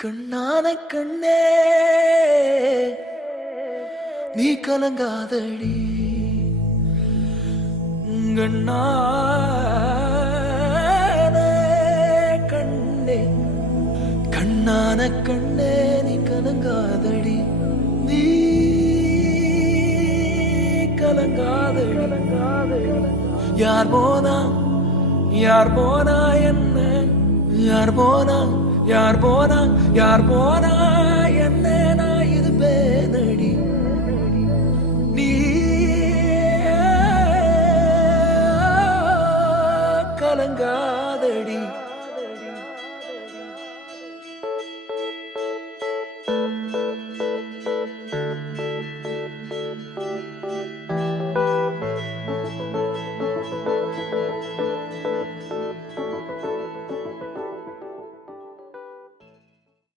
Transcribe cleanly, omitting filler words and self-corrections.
கண்ணான கண்ணே நீ கலங்காதடி கண்ணான கண்ணே கண்ணான கண்ணே நீ கலங்காதடி நீ கலங்காதடி யார் போனா என்ன யார் போனா என்ன நான் இருப்பேனடி நீ கலங்காதடி